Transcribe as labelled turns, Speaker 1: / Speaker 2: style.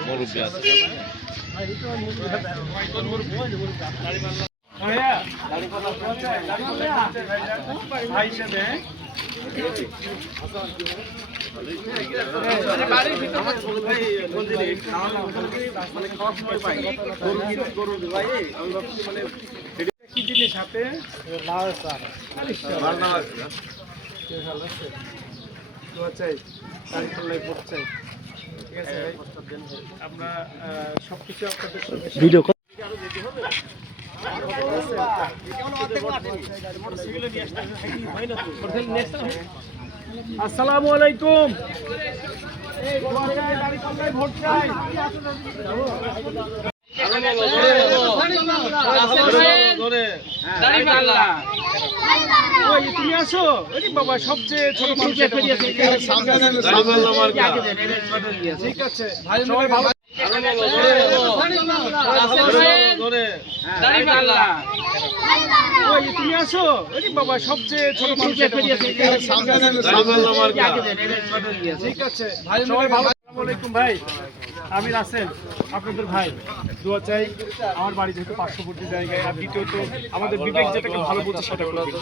Speaker 1: মুরব্বী আছে
Speaker 2: কি জিনিস হাতে দোয়া চাই চাই আমরা সবকিছু আপনাদের সঙ্গে ভিডিও আসসালামু আলাইকুম। ভোট চাই ওই তুমি আসো। ওই বাবা সবচেয়ে ছোট মানুষ ঠিক আছে সবাই ভালো তুমি আসো। বাবা সবচেয়ে ছোট ঠিক আছে সবাই ভালো আসসালামু আলাইকুম ভাই। আমি রাসেল আপনাদের ভাই। দোয়া চাই আমার বাড়ি যেহেতু পার্শ্ববর্তী জায়গায় আর দ্বিতীয়ত আমাদের বিবেক যেটাকে ভালো বলছে সেটা করবে।